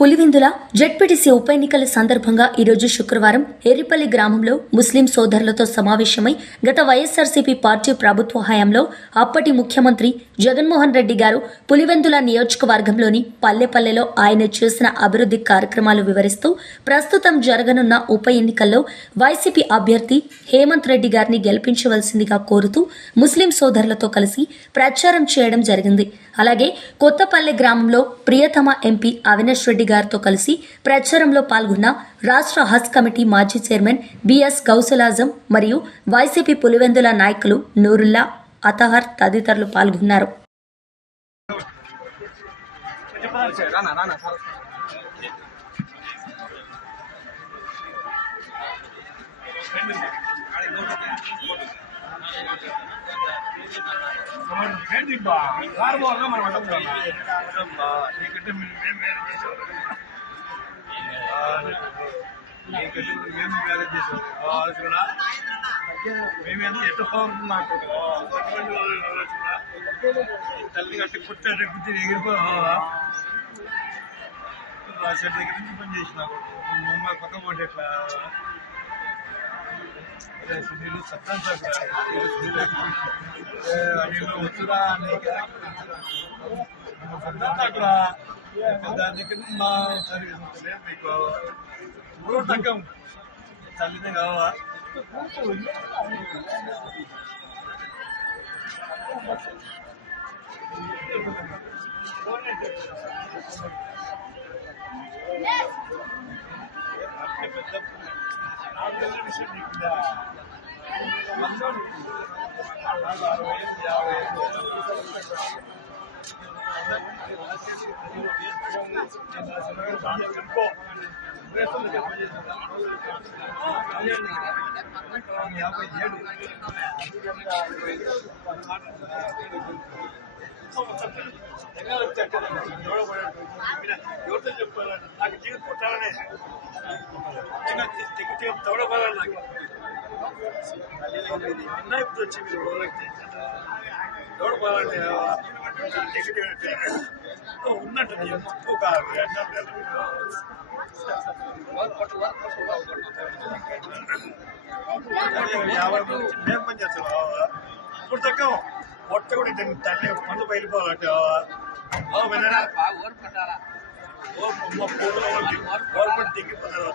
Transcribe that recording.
Pulivendula ZPTC ఉప ఎన్నికల సందర్భంగా ఈరోజు శుక్రవారం ఎర్రిపల్లి గ్రామంలో ముస్లిం సోదరులతో సమావేశమై గత వైఎస్ఆర్సీపీ పార్టీ ప్రభుత్వ హయాంలో అప్పటి ముఖ్యమంత్రి జగన్మోహన్ రెడ్డి గారు పులివెందుల నియోజకవర్గంలోని పల్లెపల్లెలో ఆయన చేసిన అభివృద్ధి కార్యక్రమాలు వివరిస్తూ ప్రస్తుతం జరగనున్న ఉప ఎన్నికల్లో వైసీపీ అభ్యర్థి హేమంత్ రెడ్డి గారిని గెలిపించవలసిందిగా కోరుతూ ముస్లిం సోదరులతో కలిసి ప్రచారం చేయడం జరిగింది. అలాగే కొత్తపల్లె గ్రామంలో ప్రియతమ ఎంపీ అవినాష్ రెడ్డి గారితో కలిసి ప్రచారంలో పాల్గొన్న రాష్ట్ర హజ్ కమిటీ మాజీ చైర్మన్ బిఎస్ గౌసలాజం మరియు వైసీపీ పులివెందుల నాయకులు నూరుల్లా, అతహర్ తదితరులు పాల్గొన్నారు. మేమేదో ఎట్ట పోతున్నాకు తల్లి కట్టి పుట్టాడు బుద్ధి ఎగిరిపోవా చెట్టు దగ్గర నుంచి పని చేసినావు మమ్మల్ని పక్క పోటీ ఎట్లా సునీలు సత్యం వచ్చురా అక్కడ దాని దగ్గర మా సర్వీస్ ఉంటుంది మీకు మూడు తగ్గం తల్లిదే కావా ఎవరితో చెప్పాలంటే నాకు జీవితం పుట్టాలనే తోడపడాలి నాకు ఇప్పుడు వచ్చి మీరు తోడపడాలంటే ఉన్నట్టు ఒక యాభై మేము పని చేస్తాం ఇప్పుడు తక్కువ పొట్ట కూడా తల్లి పండు బయలుపోవాలంటే గవర్నమెంట్ దిగిపోతారు